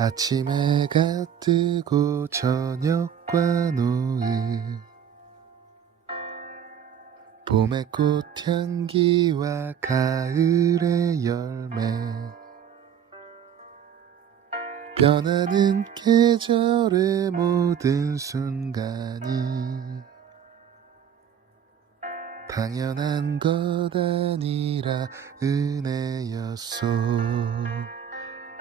아침 해가 뜨고 저녁과 노을 봄의 꽃향기와 가을의 열매 변하는 계절의 모든 순간이 당연한 것 아니라 은혜였소